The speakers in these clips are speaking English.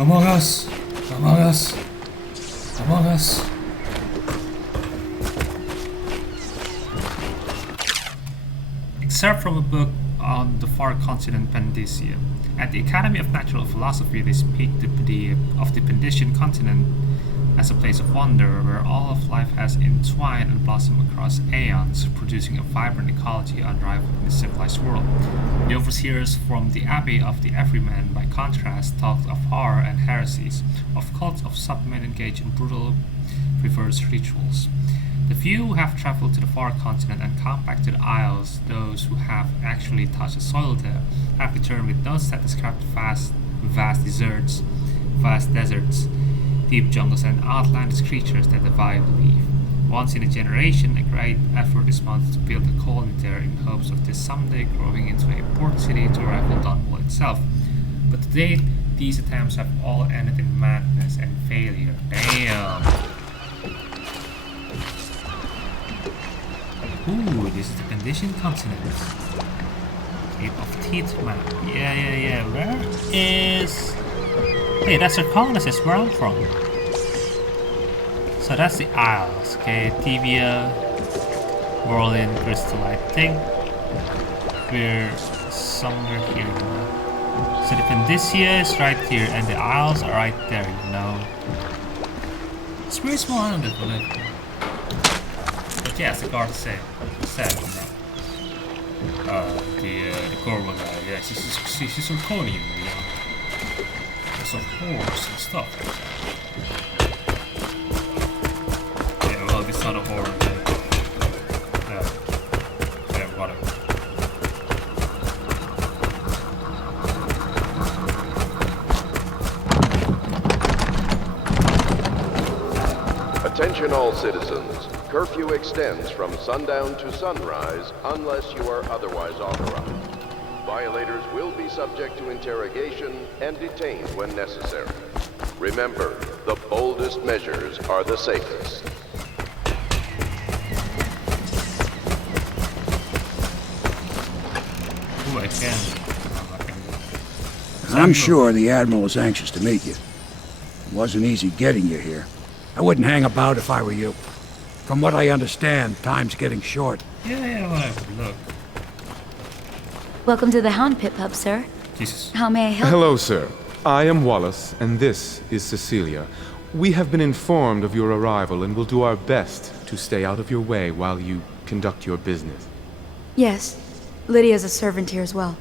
Among us! Among us! Among us! Excerpt from a book on the far continent Pandacia. At the Academy of Natural Philosophy, they speak of the Pandician continent as a place of wonder where all of life has entwined and blossomed across aeons, producing a vibrant ecology unrivaled in the civilized world. The overseers from the Abbey of the Everyman, by contrast, talked of horror and heresies, of cults of submen engaged in brutal, perverse rituals. The few who have traveled to the far continent and come back to the Isles, those who have actually touched the soil there, have returned with notes that describe vast deserts, deep jungles, and outlandish creatures that defy belief. Once in a generation, a great effort is mounted to build a colony there in hopes of this someday growing into a port city to rival Dunwall itself. But to date, these attempts have all ended in madness and failure. Damn! Ooh, this is the Condition Continent. Cape of Teeth map. Yeah. Where is... Hey, that's Arkane, is where I'm from. So that's the Isles, okay? Tibia, Merlin, Crystal, I think. We're somewhere here, you know. So the Pandacia is right here, and the Isles are right there, you know. It's a very small island, but yeah, as the guard said, you know. The Corvo guy, yeah, she's so corny, you know. There's a horse and stuff like that. Yeah, well, it's not a horror, yeah, whatever. Attention all citizens. Curfew extends from sundown to sunrise unless you are otherwise authorized. Violators will be subject to interrogation and detained when necessary. Remember, the boldest measures are the safest. Ooh, I can. I'm sure the Admiral is anxious to meet you. It wasn't easy getting you here. I wouldn't hang about if I were you. From what I understand, time's getting short. Yeah, whatever, look. Welcome to the Hound Pit Pub, sir. Jesus. How may I help? Hello, sir. I am Wallace, and this is Cecilia. We have been informed of your arrival and will do our best to stay out of your way while you conduct your business. Yes. Lydia's a servant here as well.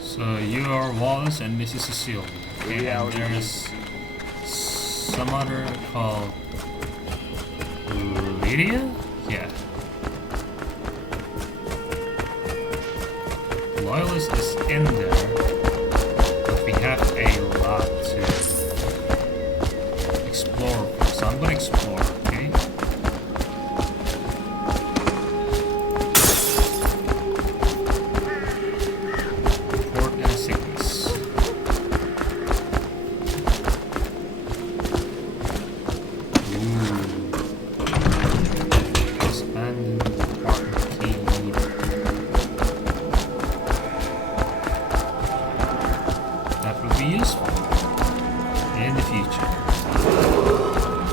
So you are Wallace and Mrs. Cecilia. Okay, and there's some other called Lydia? Yeah. Loyalist is in there, but we have a lot to explore. So I'm gonna explore, okay? Port and sickness.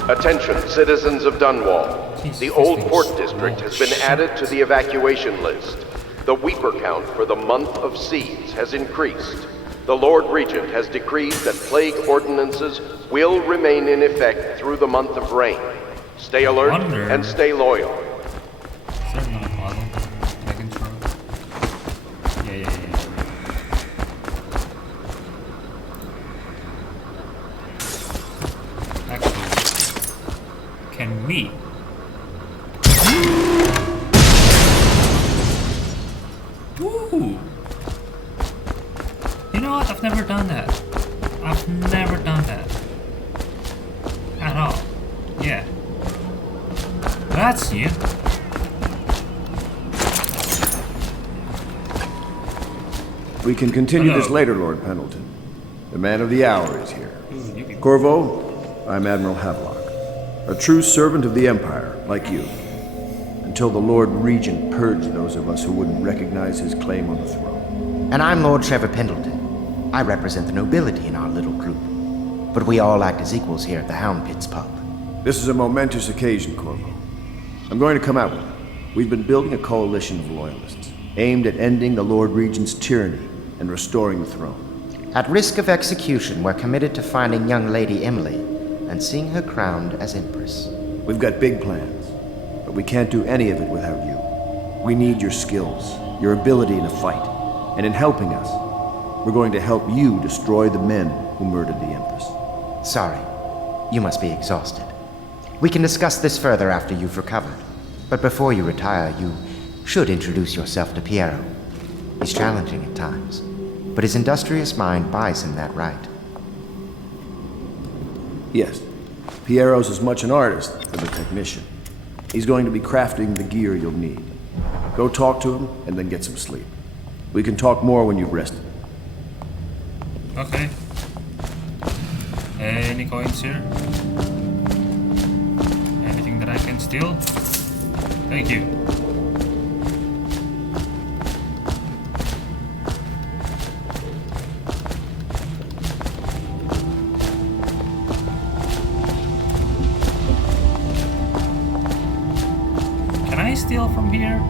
Attention, citizens of Dunwall. The Old Port District has been added to the evacuation list. The Weeper count for the month of siege has increased. The Lord Regent has decreed that plague ordinances will remain in effect through the month of rain. Stay alert and stay loyal. Is there another bottle I can throw? Yeah. Actually, can we? Ooh! You know what? I've never done that. I've never done that. At all. Yeah. That's new. We can continue this later, Lord Pendleton. The man of the hour is here. Corvo, I'm Admiral Havelock. A true servant of the Empire, like you. Until the Lord Regent purged those of us who wouldn't recognize his claim on the throne. And I'm Lord Trevor Pendleton. I represent the nobility in our little group. but we all act as equals here at the Hound Pits pub. This is a momentous occasion, Corvo. I'm going to come out with it. We've been building a coalition of loyalists, aimed at ending the Lord Regent's tyranny and restoring the throne. At risk of execution, we're committed to finding young Lady Emily and seeing her crowned as Empress. We've got big plans, but we can't do any of it without you. We need your skills, your ability in a fight, and in helping us, we're going to help you destroy the men who murdered the Empress. Sorry, you must be exhausted. We can discuss this further after you've recovered. But before you retire, you should introduce yourself to Piero. He's challenging at times, but his industrious mind buys him that right. Yes, Piero's as much an artist as a technician. He's going to be crafting the gear you'll need. Go talk to him, and then get some sleep. We can talk more when you've rested. Okay. Any coins here? Anything that I can steal? Thank you. Can I steal from here?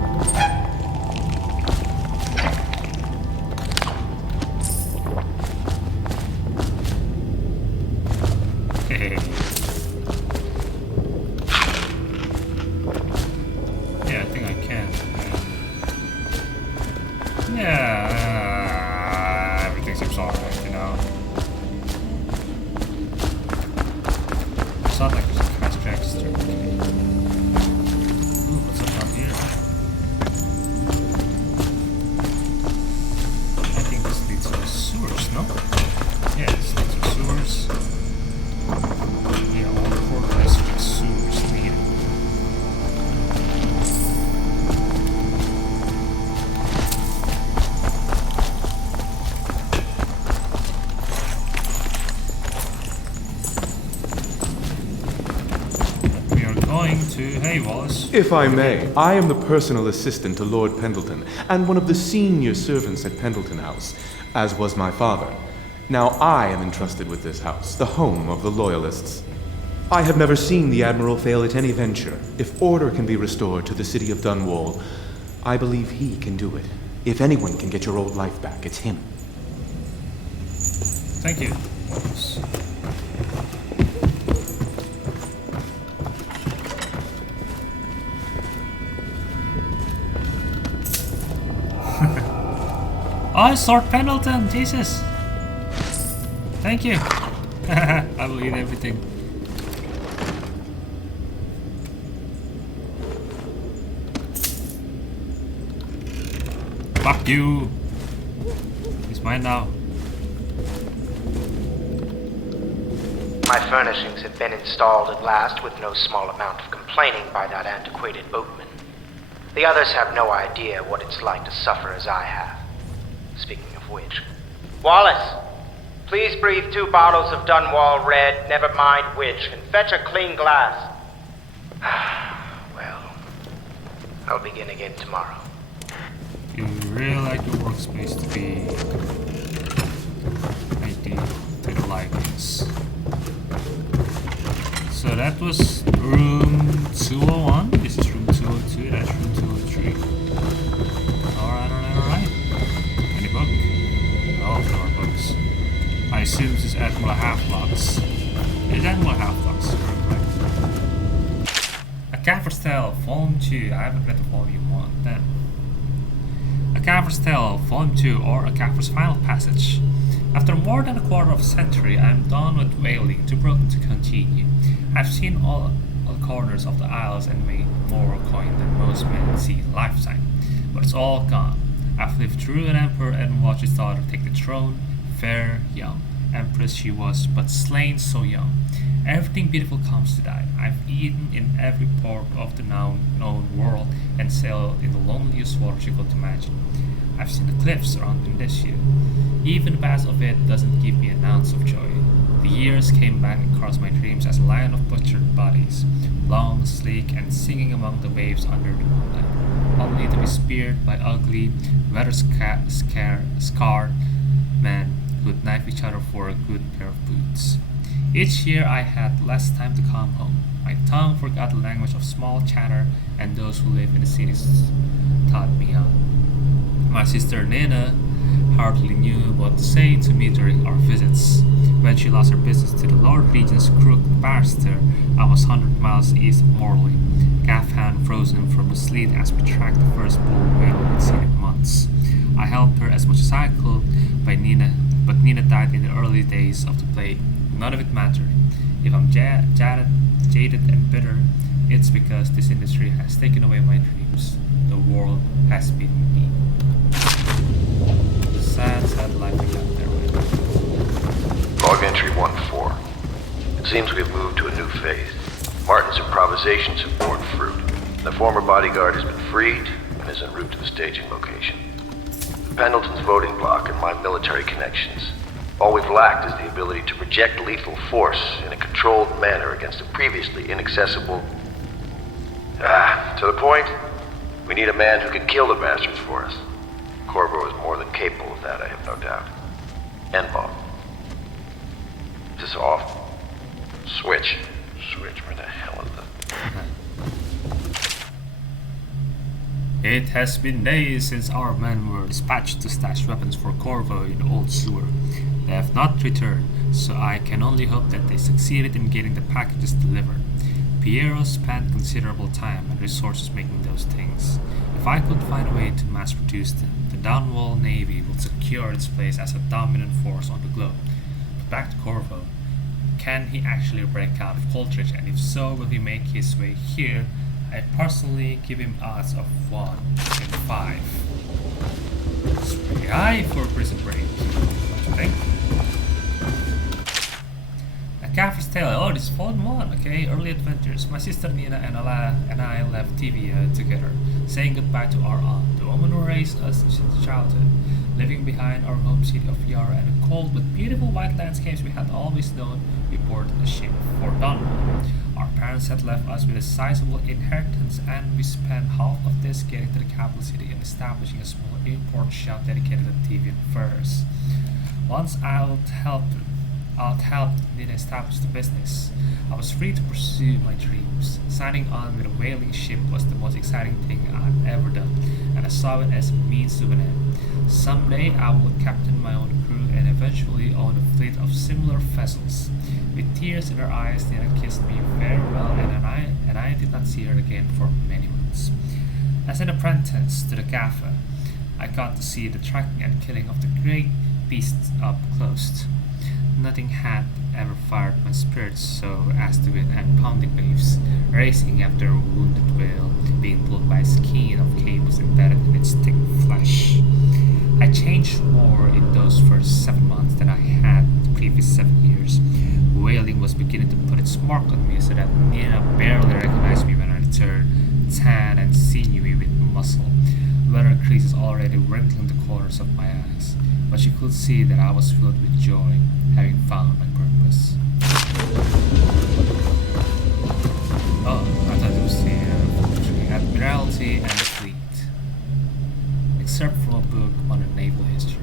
Yeah, I think I can. Yeah, everything seems alright, you know. It's not like there's a cash register. Ooh, what's up down here? I think this leads to the sewers, no? Yeah, this leads to sewers. Yeah, all the four places with sewers needed. We are going to... Hey, Wallace. If I may, I am the personal assistant to Lord Pendleton, and one of the senior servants at Pendleton House, as was my father. Now I am entrusted with this house, the home of the Loyalists. I have never seen the Admiral fail at any venture. If order can be restored to the city of Dunwall, I believe he can do it. If anyone can get your old life back, it's him. Thank you, Wallace. Oh, Sword Pendleton, Jesus! Thank you. I will eat everything. Fuck you. It's mine now. My furnishings have been installed at last with no small amount of complaining by that antiquated boatman. The others have no idea what it's like to suffer as I have. Speaking of which... Wallace! Please breathe 2 bottles of Dunwall Red, never mind which, and fetch a clean glass. Well, I'll begin again tomorrow. You really like your workspace to be ideal to the likings. So that was room 201. This is room 202. That's room 203. Alright. Any book? Oh, there are books. I assume this is Admiral Halflocks. It's Admiral Halflocks, correct. A Cavern's Tale, Volume 2. I haven't read the Volume 1 then. A Cavern's Tale, Volume 2, or A Caver's Final Passage. After more than a quarter of a century, I am done with whaling, too broken to continue. I've seen all corners of the Isles and made more coin than most men see in a lifetime. But it's all gone. I've lived through an emperor and watched his daughter take the throne, fair, young. Empress she was, but slain so young. Everything beautiful comes to die. I've eaten in every port of the known world and sailed in the loneliest waters you could imagine. I've seen the cliffs around Pendicia. Even the path of it doesn't give me an ounce of joy. The years came back across my dreams as a line of butchered bodies, long, sleek, and singing among the waves under the moonlight, only to be speared by ugly, weather-scarred men who'd knife each other for a good pair of boots. Each year I had less time to come home. My tongue forgot the language of small chatter, and those who live in the cities taught me how. My sister Lena hardly knew what to say to me during our visits. When she lost her business to the Lord Regent's crook barrister, I was 100 miles east of Morley, gaff-hand frozen from the sleet as we tracked the first bull whale we'd seen in months. I helped her as much as I could, but Nina died in the early days of the plague. None of it mattered. If I'm jaded and bitter, it's because this industry has taken away my dreams. The world has beaten me. Sad life we got there with. Log entry 1-4. It seems we've moved to a new phase. Martin's improvisations have borne fruit. The former bodyguard has been freed and is en route to the staging location. Pendleton's voting block and my military connections. All we've lacked is the ability to project lethal force in a controlled manner against a previously inaccessible... to the point, we need a man who can kill the bastards for us. Corvo is more than capable of that, I have no doubt. N-bomb. Is this off? Switch. Where the hell is it? It has been days since our men were dispatched to stash weapons for Corvo in the old sewer. They have not returned, so I can only hope that they succeeded in getting the packages delivered. Piero spent considerable time and resources making those things. If I could find a way to mass produce them, the Dunwall Navy would secure its place as a dominant force on the globe. But back to Corvo. Can he actually break out of Coldridge, and if so, will he make his way here? I personally give him odds of 1 in 5. It's pretty high for a prison break, don't you think? A Gaffer's Tale. Oh, this is Fallen 1, okay? Early adventures. My sister Nina and I left Tivia together, saying goodbye to our aunt, the woman who raised us since childhood, leaving behind our home city of Yara and the cold but beautiful white landscapes we had always known. We boarded a ship for Dunwall. Our parents had left us with a sizable inheritance, and we spent half of this getting to the capital city and establishing a small import shop dedicated to Tivian furs. Once I'd helped Nina establish the business, I was free to pursue my dreams. Signing on with a whaling ship was the most exciting thing I'd ever done, and I saw it as a means to an end. Someday I would captain my own crew and eventually own a fleet of similar vessels. With tears in her eyes, Nina kissed me farewell, and I did not see her again for many months. As an apprentice to the Gaffer, I got to see the tracking and killing of the great beasts up close. Nothing had ever fired my spirits so as the wind and pounding waves, racing after a wounded whale, being pulled by a skein of cables embedded in its thick flesh. I changed more in those first 7 months than I had the previous 7 years. Whaling was beginning to put its mark on me so that Nina barely recognized me when I returned, tan and sinewy with muscle, leather creases already wrinkling the corners of my eyes. But she could see that I was filled with joy, having found my purpose. Oh, I thought it was the Admiralty and the Fleet. Except from a book on the naval history.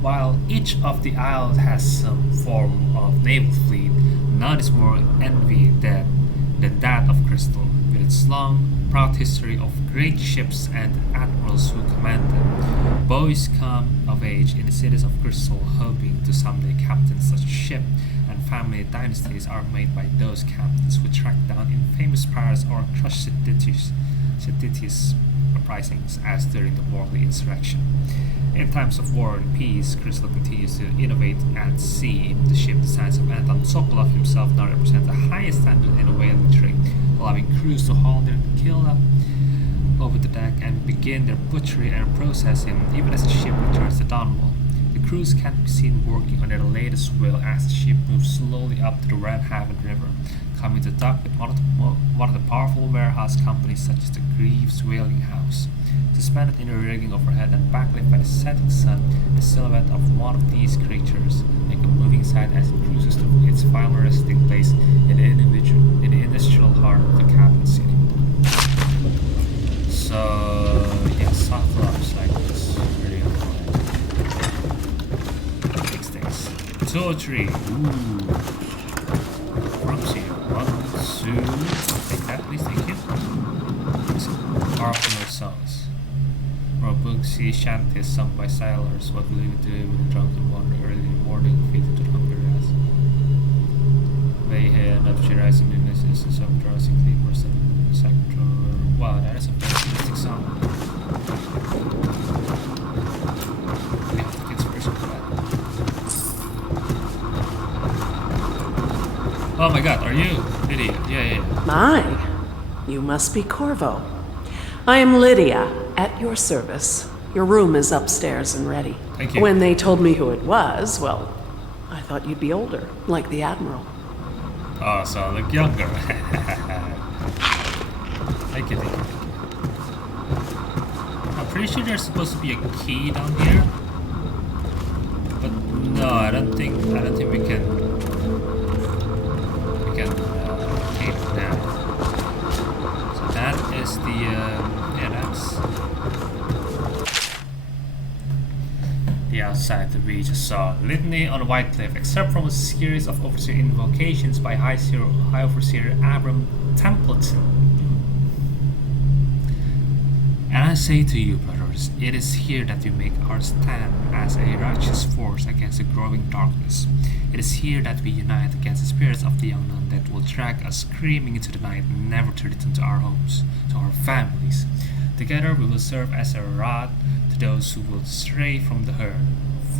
While each of the isles has some form of naval fleet, none is more envied than that of Crystal, with its long, proud history of great ships and admirals who command them. Boys come of age in the cities of Crystal hoping to someday captain such a ship, and family dynasties are made by those captains who track down infamous pirates or crush seditious uprisings, as during the Morley insurrection. In times of war and peace, Crystal continues to innovate at sea. The ship designs of Anton Sokolov himself now represent the highest standard in the whaling trade, allowing crews to haul their kill up over the deck and begin their butchery and processing even as the ship returns to Dunwall. The crews can be seen working on their latest whale as the ship moves slowly up to the Red Haven River, coming to dock with one of the powerful warehouse companies such as the Greaves Whaling House. Suspended in the rigging overhead and backlit by the setting sun, the silhouette of one of these creatures make a moving sight as it cruises to its final resting place in the industrial heart of the capital city. So, yeah, soft rocks like this. Really annoying. Big sticks. 2 or 3. Ooh. take that, please. Thank you. Powerful songs. From a book, sea shanties sung by sailors. What will you do with a drunken wander early in the morning, feeding to the hungry rats? They had of rising illnesses and some drowsy sleepers and sector. Wow, that is a fantastic song. We have to get inspiration for that. Oh my god, are you? Lydia? Yeah. My, you must be Corvo. I am Lydia, at your service. Your room is upstairs and ready. Thank you. When they told me who it was, well, I thought you'd be older, like the Admiral. Oh, so I look younger. Thank you. I'm pretty sure there's supposed to be a key down here. But no, I don't think we can tape it now. So that is the that's the outside that we just saw. Litany on a White Cliff, except from a series of overseer invocations by High Overseer Abram Templeton. And I say to you, brothers, it is here that we make our stand as a righteous force against the growing darkness. It is here that we unite against the spirits of the unknown that will drag us screaming into the night, never to return to our homes, to our families. Together we will serve as a rod to those who will stray from the herd,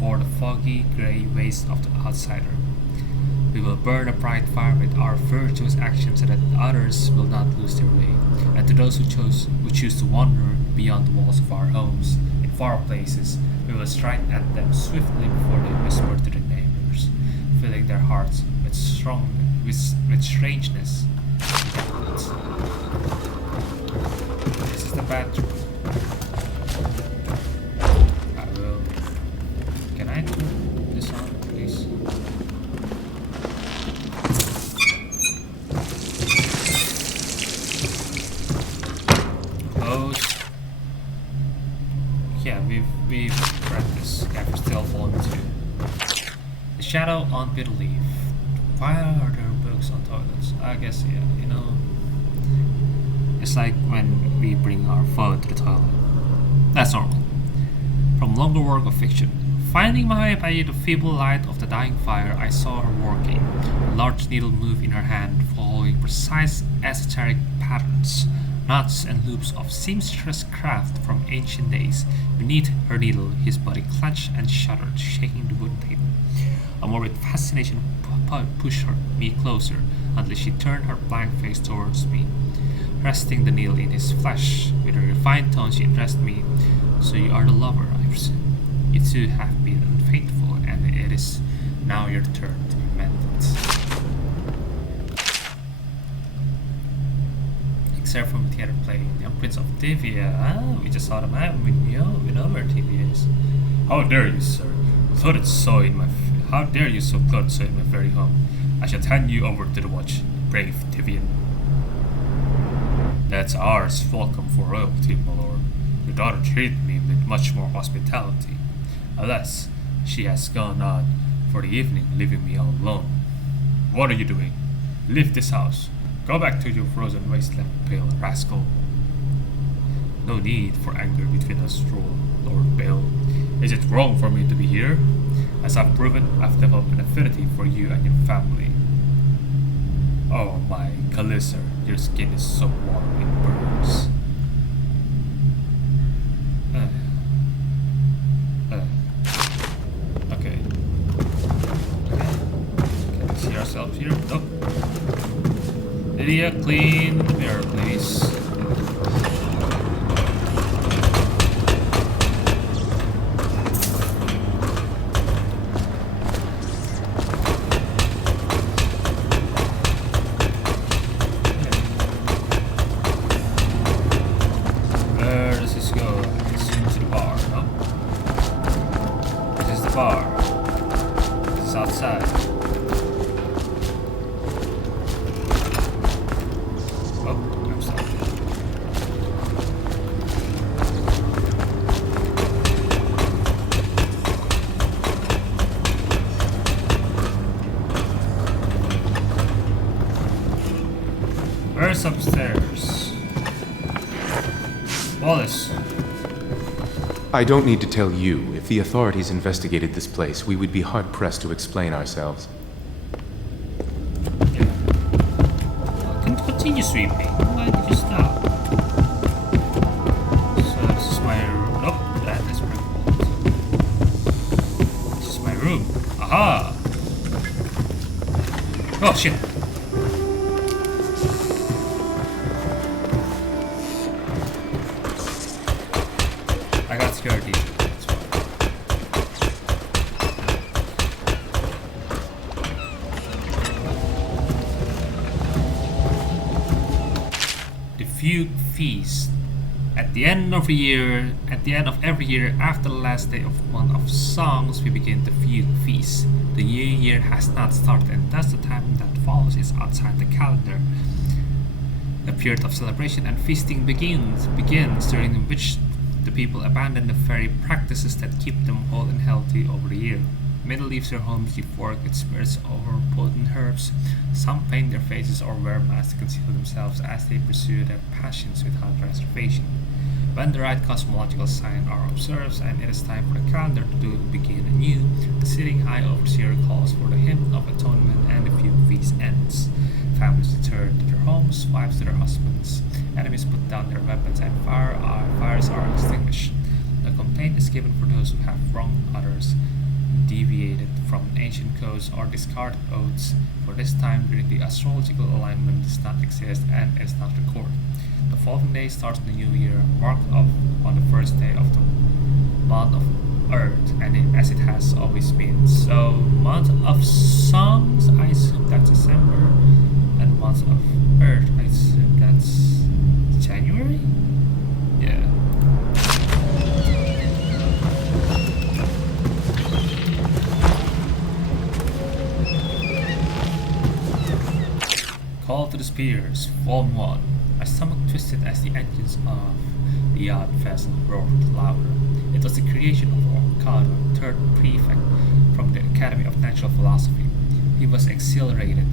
for the foggy, grey waste of the outsider. We will burn a bright fire with our virtuous actions so that others will not lose their way. And to those who choose to wander beyond the walls of our homes, in far places, we will strike at them swiftly before they whisper to their neighbors, filling their hearts with strangeness. This is the bathroom. Can I turn this on, please? Close. Yeah, we've read this. Gaffer still volume 2. The Shadow on Bitter Leaf. Why are there books on toilets? I guess, yeah, you know. It's like when we bring our phone to the toilet. That's normal. From longer work of fiction. Finding my way by the feeble light of the dying fire, I saw her working. A large needle moved in her hand, following precise esoteric patterns, knots and loops of seamstress craft from ancient days. Beneath her needle, his body clenched and shuddered, shaking the wooden table. A morbid fascination pushed me closer until she turned her blank face towards me, resting the needle in his flesh. With her refined tone, she addressed me. So you are the lover, I presume. You two have been unfaithful, and it is now your turn to be mended. Except from the theater play, Young Prince of Divya. Ah, we just saw the map. We know where TV is. How dare you, sir? Clothed so in my. How dare you so clothed so in my very home? I shall hand you over to the watch, brave Tivian. That's ours. Welcome for royalty, my lord. Your daughter treated me with much more hospitality. Alas, she has gone on for the evening, leaving me all alone. What are you doing? Leave this house. Go back to your frozen wasteland, pale rascal. No need for anger between us, Lord Bale. Is it wrong for me to be here? As I've proven, I've developed an affinity for you and your family. Oh my Callister, your skin is so warm it burns. Okay. Can we see ourselves here? Nope. Lydia, clean the mirror, please. What's upstairs? Wallace. I don't need to tell you. If the authorities investigated this place, we would be hard-pressed to explain ourselves. Yeah. Continue sweeping. Why did you stop? So this is my room. Nope, that is my fault. This is my room. Aha! Oh shit! I got scared here. It's fine. The Fugue Feast. At the end of every year, after the last day of one of songs, we begin the Fugue Feast. The new year has not started, and thus the time that follows is outside the calendar. A period of celebration and feasting begins, during which the people abandon the very practices that keep them whole and healthy over the year. Many leave their homes, give work, eat spirits over potent herbs. Some paint their faces or wear masks to conceal themselves as they pursue their passions without reservation. When the right cosmological signs are observed and it is time for the calendar to begin anew, the sitting high overseer calls for the hymn of atonement and the Fugue Feast ends. Families return to their homes, wives to their husbands. Enemies put down their weapons and fires are extinguished. A complaint is given for those who have wronged others, deviated from ancient codes, or discarded oaths. For this time during the astrological alignment does not exist and is not recorded. The following day starts the new year, marked off on the first day of the month of Earth, and as it has always been. So, month of songs, I assume that's December, and month of Earth, I assume that's January? Yeah. Call to the Spears, Volume 1. My stomach twisted as the engines of the yacht vessel roared louder. It was the creation of Arkane, third prefect from the Academy of Natural Philosophy. He was exhilarated,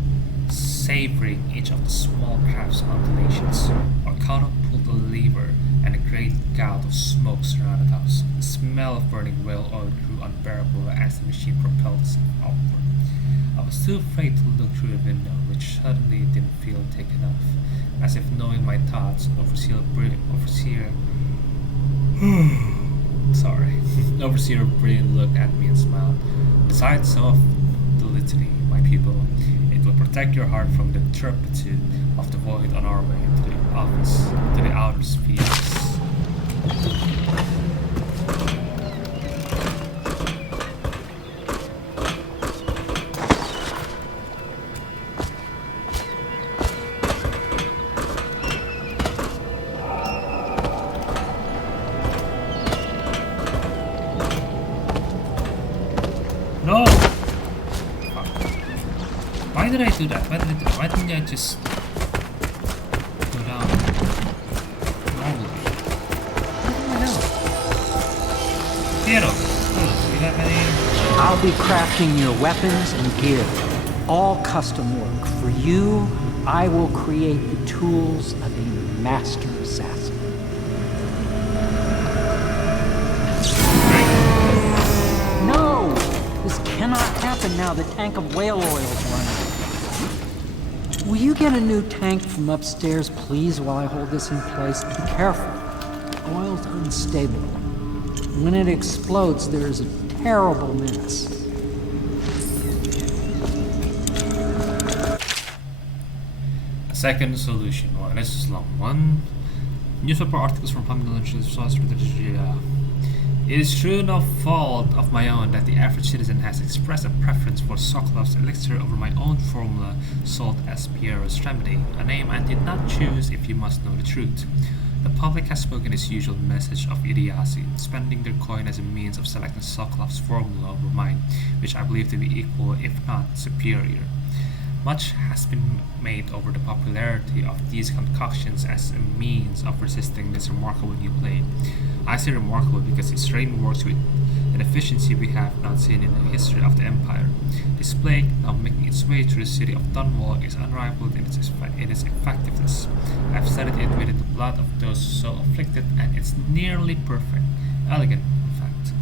savoring each of the small craft's undulations. Arkane pulled a lever, and a great cloud of smoke surrounded us. The smell of burning whale oil grew unbearable as the machine propelled itself upward. I was too afraid to look through a window, which suddenly didn't feel taken off. As if knowing my thoughts, Overseer Brilliant looked at me and smiled. Recite some of the litany, my pupil. It will protect your heart from the turpitude of the void on our way to the outer spheres. No! Fuck. Why did I do that? Why didn't I just go down normally? What the hell? Piero, do you have any? I'll be crafting your weapons and gear. All custom work. For you, I will create the tools of a master assassin. No! This cannot happen now. The tank of whale oil is running. Will you get a new tank from upstairs, please, while I hold this in place? Be careful. Oil's unstable. When it explodes, there is a terrible mess. A second solution. Well, this is a long one. Newspaper articles from prominent sources. It is through no fault of my own that the average citizen has expressed a preference for Sokolov's elixir over my own formula, sold as Piero's remedy, a name I did not choose if you must know the truth. The public has spoken its usual message of idiocy, spending their coin as a means of selecting Sokolov's formula over mine, which I believe to be equal, if not superior. Much has been made over the popularity of these concoctions as a means of resisting this remarkable new plague. I say remarkable because its strain works with an efficiency we have not seen in the history of the Empire. This plague, now making its way through the city of Dunwall, is unrivaled in its effectiveness. I've studied it within the blood of those so afflicted, and it's nearly perfect, elegant, in fact.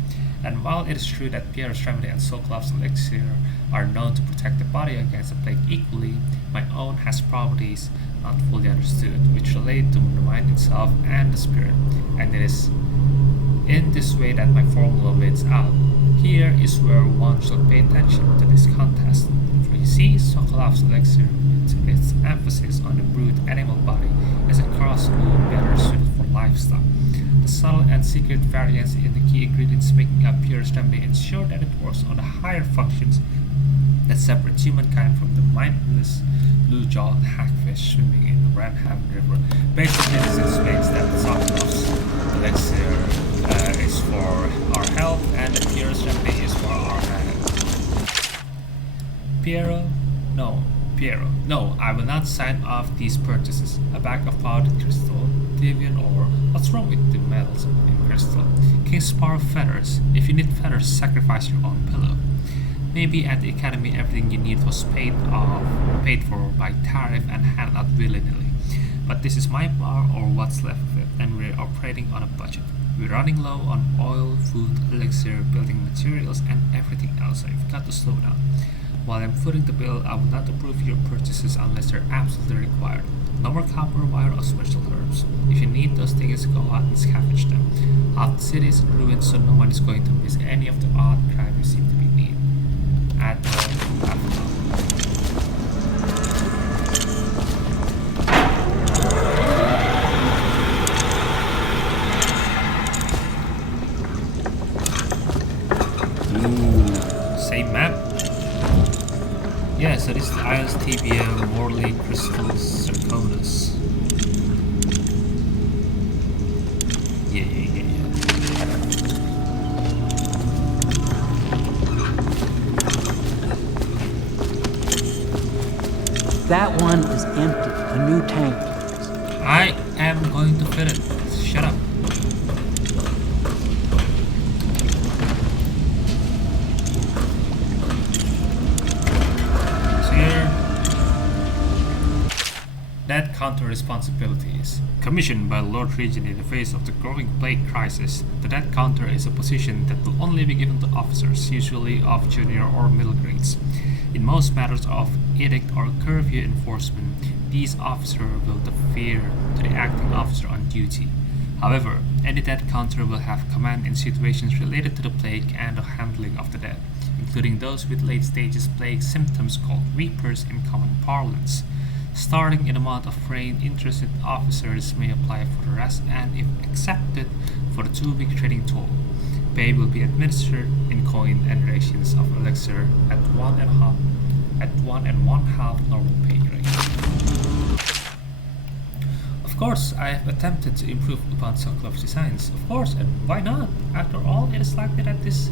And while it is true that Pierre's remedy and Sokolov's elixir are known to protect the body against the plague equally, my own has properties not fully understood, which relate to the mind itself and the spirit, and it is in this way that my formula wins out. Here is where one should pay attention to this contest, for you see, Sokolov's elixir, with its emphasis on the brute animal body, is a cross-school better suited for livestock. The subtle and secret variance in the key ingredients making up Pierre's remedy ensure that it works on the higher functions that separate humankind from the mindless blue-jawed hagfish swimming in the Ramhaven River. Basically, this explains that Sokolov's elixir is for our health and the Pierre's remedy is for our health. Piero? No, I will not sign off these purchases. A bag of powdered crystal, Deviant ore. What's wrong with the metals in crystal? Conspired feathers. If you need feathers, sacrifice your own pillow. Maybe at the academy everything you need was paid for by tariff and handed out willy-nilly. But this is my bar or what's left of it, and we're operating on a budget. We're running low on oil, food, elixir, building materials, and everything else, so you've got to slow down. While I'm footing the bill, I will not approve your purchases unless they're absolutely required. No more copper wire or special herbs. If you need those things, go out and scavenge them. Half the city is in ruins, so no one is going to miss any of the odd crap you seem to be needing. Same map? Yeah, so this is the Isles Tibia, Morley, Crystals, Zirconus. Yeah. That one is empty. A new tank, please. I am going to fill it. Shut up. Debt counter responsibilities. Commissioned by Lord Regent in the face of the growing plague crisis, the debt counter is a position that will only be given to officers, usually of junior or middle grades. In most matters of edict or curfew enforcement, these officers will defer to the acting officer on duty. However, any debt counter will have command in situations related to the plague and the handling of the dead, including those with late stages plague symptoms called reapers in common parlance. Starting in the month of rain, interested officers may apply for the rest and, if accepted, for the 2-week trading toll. Pay will be administered in coin and rations of elixir at 1 1/2 normal pay rate. Of course, I have attempted to improve upon Sokolov's designs. Of course, and why not? After all, it is likely that this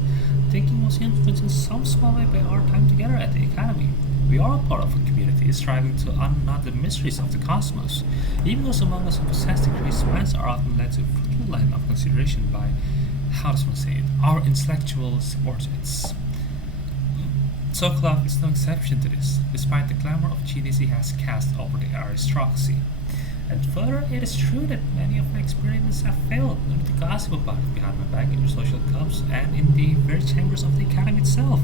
thinking was influenced in some small way by our time together at the academy. We are a part of a community striving to unknot the mysteries of the cosmos. Even those among us who possess degrees, minds are often led to a fruitful line of consideration by, how does one say it, our intellectual subordinates. Sokolov is no exception to this, despite the glamour of genius he has cast over the aristocracy. And further, it is true that many of my experiments have failed, no need to gossip about it behind my back in your social clubs and in the very chambers of the academy itself.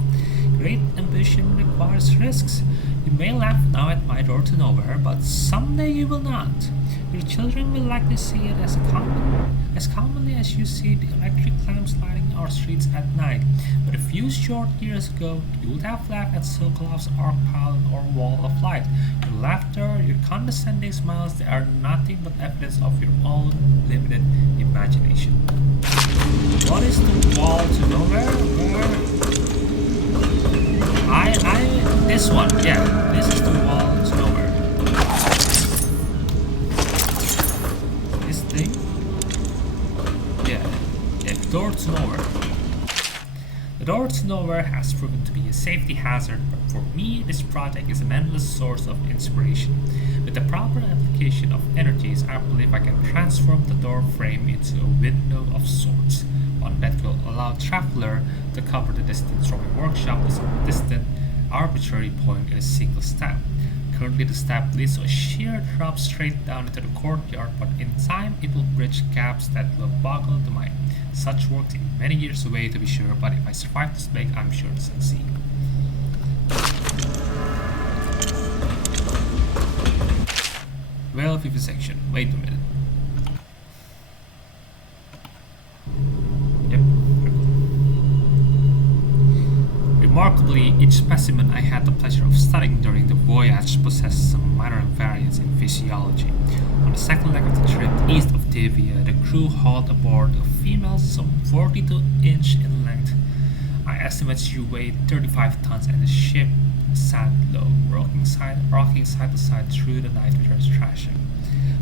Great ambition requires risks. You may laugh now at my door to nowhere, but someday you will not. Your children will likely see it as commonly as you see the electric lamps lighting our streets at night. But a few short years ago, you would have laughed at Sokolov's arc pylon or wall of light. Your laughter, your condescending smiles, they are nothing but evidence of your own limited imagination. What is the wall to nowhere? This one, yeah, this is the wall to nowhere. This thing? Yeah, the door to nowhere. The door to nowhere has proven to be a safety hazard, but for me, this project is an endless source of inspiration. With the proper application of energies, I believe I can transform the door frame into a window of sorts, one that will allow allow traveler to cover the distance from a workshop to some distant, arbitrary point in a single step. Currently, the step leads to a sheer drop straight down into the courtyard, but in time it will bridge gaps that will boggle the mind. Such work is many years away to be sure, but if I survive this plague, I'm sure to succeed. Well, vivisection. Wait a minute. Yep. Remarkably, each specimen I had the pleasure of studying during the voyage possessed some minor variants in physiology. On the second leg of the trip, east of Devia, the crew hauled aboard a female some 42 inches in length. I estimate she weighed 35 tons, and the ship sat low, rocking side to side through the night with her thrashing.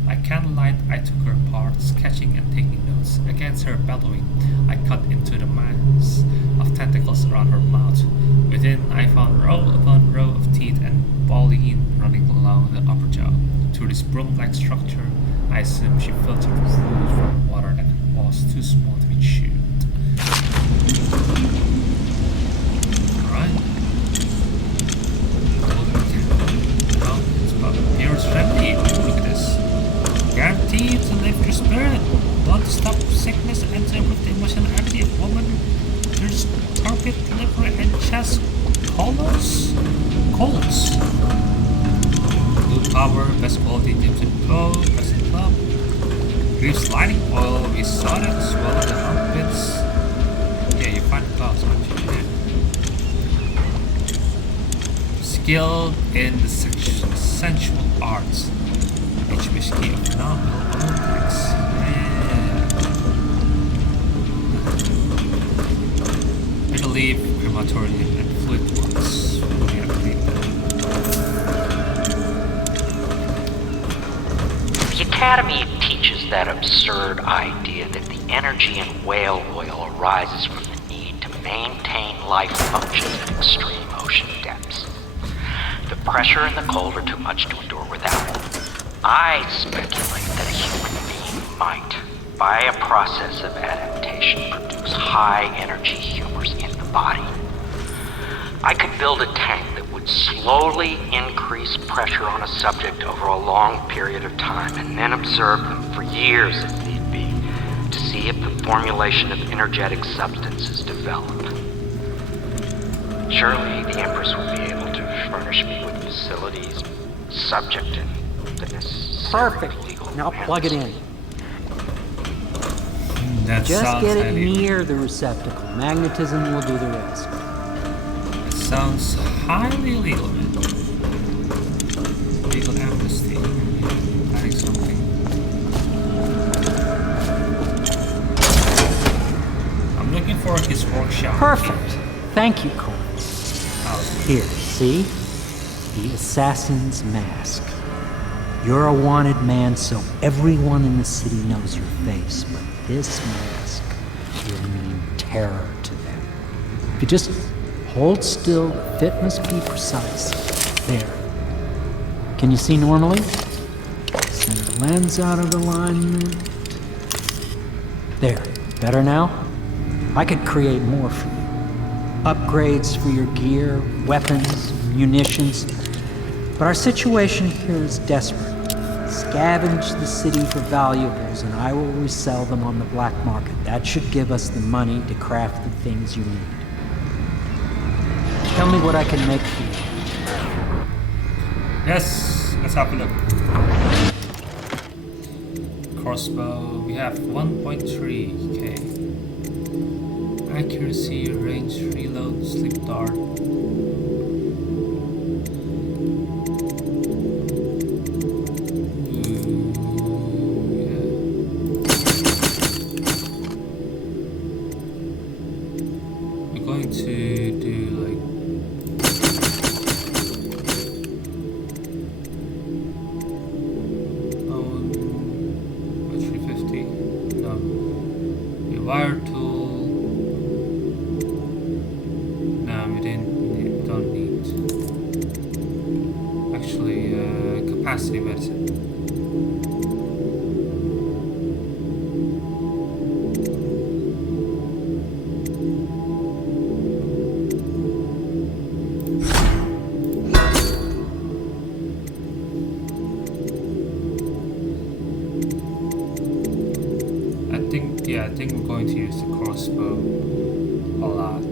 By candlelight, I took her apart, sketching and taking notes. Against her bellowing, I cut into the mass of tentacles around her mouth. Within, I found row upon row of teeth and baleen running along the upper jaw. Through this broom-like structure, I assumed she filtered food from water that was too small to be chewed. Alright. Well, it's about a pure remedy. Look at this. Guaranteed to lift your spirit. Want to stop sickness and to improve the emotional energy of woman? There's carpet, liver, and chest colds. Blue power, best quality tips and pro, present club. Grief's lighting oil, we saw it as well as the armpits. Yeah, you find the gloves, aren't you? Yeah. Skilled in the sensual arts. Each whiskey of phenomenal Moretz. Yeah. I believe crematorium and fluid ones. Yeah, I believe that. The Academy teaches that absurd idea that the energy in whale oil arises from the need to maintain life functions at extreme ocean depths. The pressure and the cold are too much to endure without it. I speculate that a human being might, by a process of adaptation, produce high-energy humors in the body. I could build a tank that would slowly increase pressure on a subject over a long period of time and then observe them for years if need be to see if the formulation of energetic substances develop. Surely the Empress would be able to furnish me with facilities, subject and the necessary Perfect. legal Now plug it in. That Just get it highly, near the receptacle. Magnetism will do the rest. That sounds highly illegal, man. Legal amnesty. Adding something. I'm looking for his workshop. Perfect. Thank you, Cole. Oh, Here, see? The assassin's mask. You're a wanted man, so everyone in the city knows your face, but this mask will mean terror to them. If you just hold still, the fit must be precise. There. Can you see normally? Send the lens out of alignment. There. Better now? I could create more for you. Upgrades for your gear, weapons, munitions. But our situation here is desperate. Scavenge the city for valuables and I will resell them on the black market. That should give us the money to craft the things you need. Tell me what I can make for you. yes, let's have a look. Crossbow, we have 1.3k. Accuracy, range, reload, sleep dart. Capacity medicine. think I'm going to use the crossbow a lot.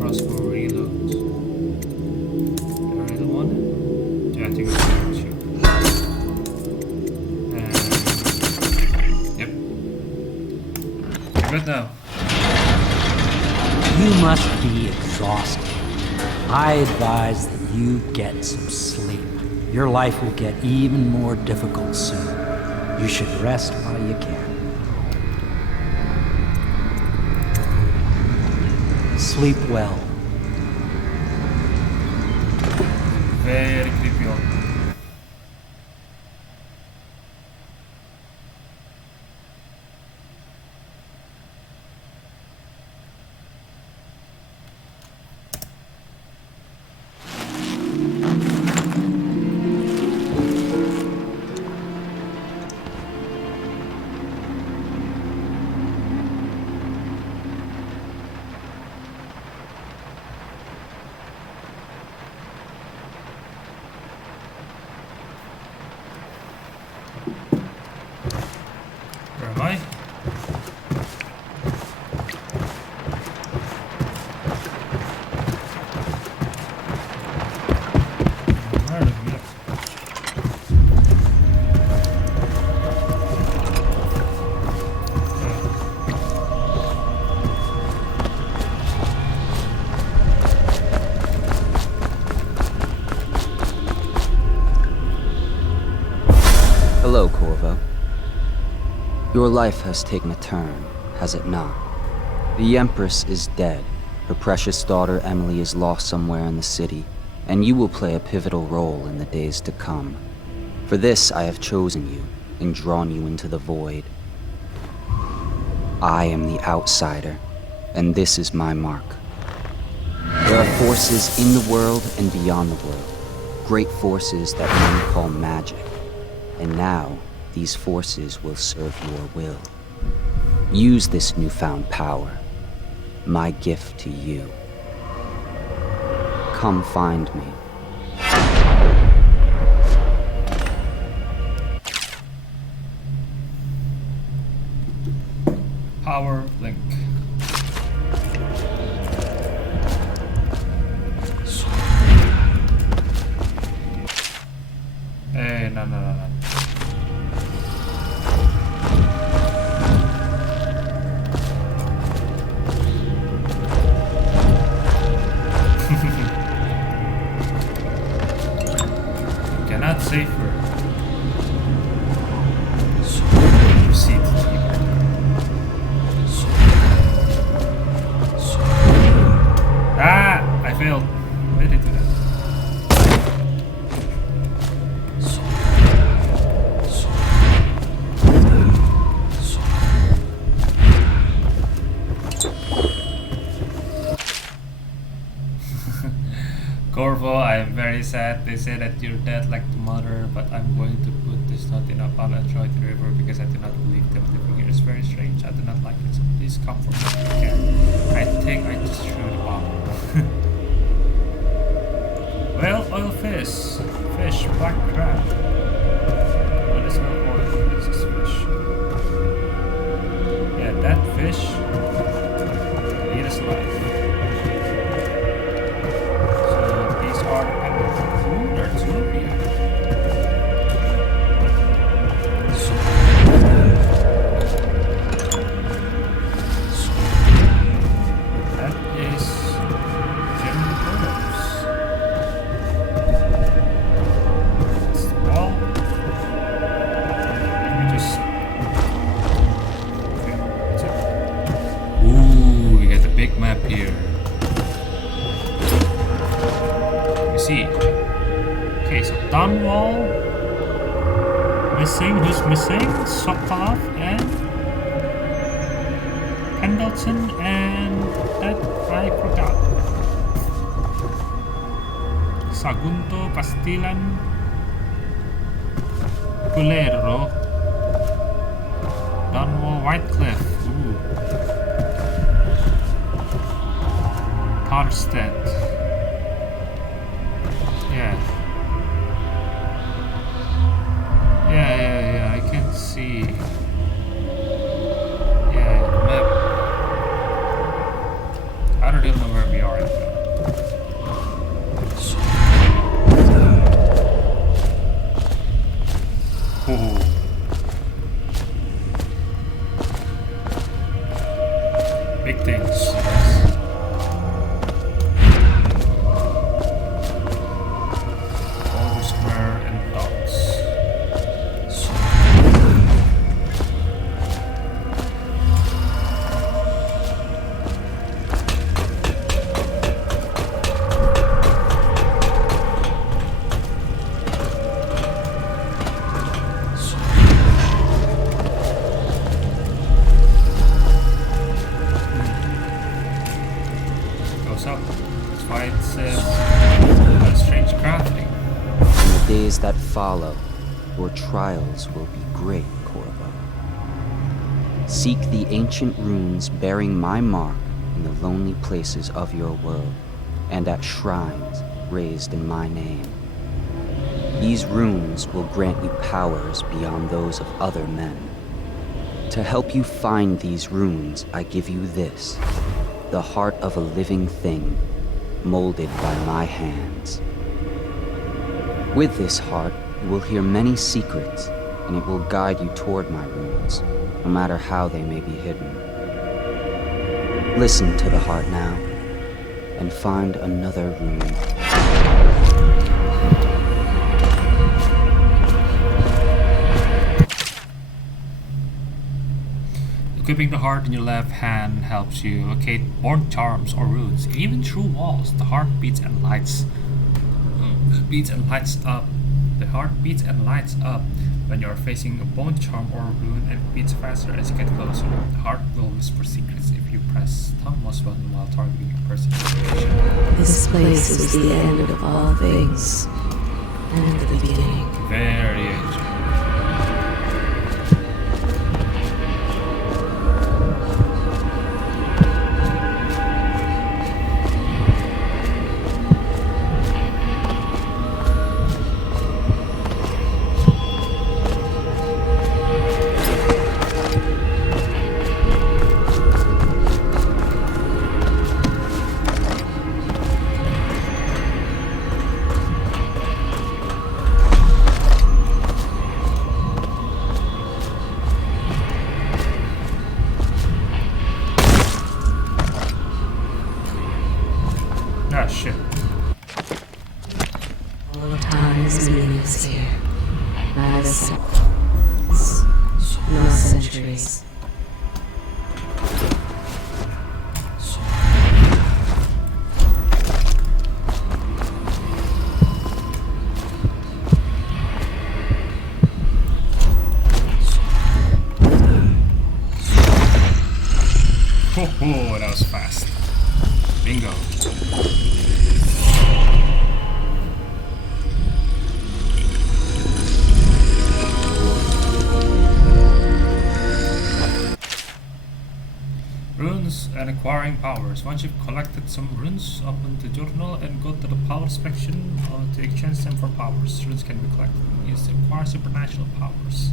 Crossbow reload. Do I really want it? Yeah, I think I'm going to. Yep. Good now. You must be exhausted. I advise that you get some sleep. Your life will get even more difficult soon. You should rest while you can. Sleep well. Very creepy old man. Where am I? Where am I? Hello, Corvo. Your life has taken a turn, has it not? The Empress is dead. Her precious daughter Emily is lost somewhere in the city, and you will play a pivotal role in the days to come. For this, I have chosen you and drawn you into the void. I am the outsider, and this is my mark. There are forces in the world and beyond the world, great forces that men call magic. And now, these forces will serve your will. Use this newfound power, my gift to you. Come find me. Power link. Hey, no. Cannot save her. Proceed to keep her. Ah! I failed. Why did I do that? Corvo, I am very sad. They say that you're dead like the mother, but I'm going to put this note in a pile and throw it in the river because I do not believe them. The figure is very strange. I do not like it, so please come for me if you can. I think I just threw the bomb. Well, oil fish, black crab. Well, it's not oil, it's just fish. Yeah, that fish. Eat us alive. There are two of you. That is general photos. It's the wall. Let me just. Okay, that's it. Ooh, we got the big map here. Let me see. Okay, so Dunwall missing. Who's missing? Sokolov and Pendleton and that I forgot. Sagunto, Castellan, Culero, Dunwall, Whitecliff. Ooh. Potter's dead. Yeah. Yeah, I can see. Yeah, the map. I don't even know where we are right now. Ooh. Big things. All square and dots. That follow, your trials will be great, Corvo. Seek the ancient runes bearing my mark in the lonely places of your world, and at shrines raised in my name. These runes will grant you powers beyond those of other men. To help you find these runes, I give you this, the heart of a living thing, molded by my hands. With this heart, you will hear many secrets, and it will guide you toward my runes, no matter how they may be hidden. Listen to the heart now, and find another rune. Equipping the heart in your left hand helps you locate born charms or runes, even through walls. The heart beats and lights up. The heart beats and lights up when you are facing a bone charm or a rune, and beats faster as you get closer. The heart will whisper secrets if you press thumb mouse button while targeting a person's location. This place is the end of all things, and the beginning. Very ancient. Oh, that was fast. Bingo. Runes and acquiring powers. Once you've collected some runes, open the journal and go to the power section to exchange them for powers. Runes can be collected and used to acquire supernatural powers.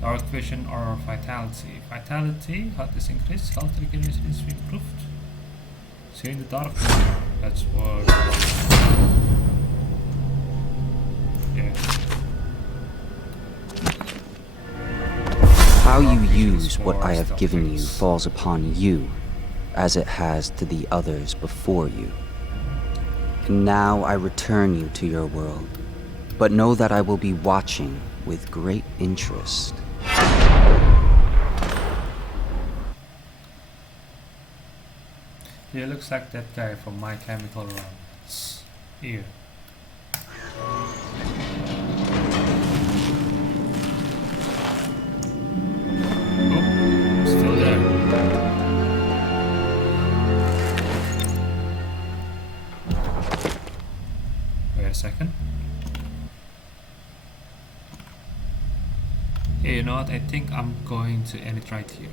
Dark vision or vitality. Vitality, health is increased, health regeneration is improved. See in the dark vision. That's what. Yeah. How you use what I have given you falls upon you, as it has to the others before you. And now I return you to your world, but know that I will be watching with great interest. Yeah, looks like that guy from My Chemical Romance. Here. Oh, still there. Wait a second. Hey, you know what? I think I'm going to end it right here.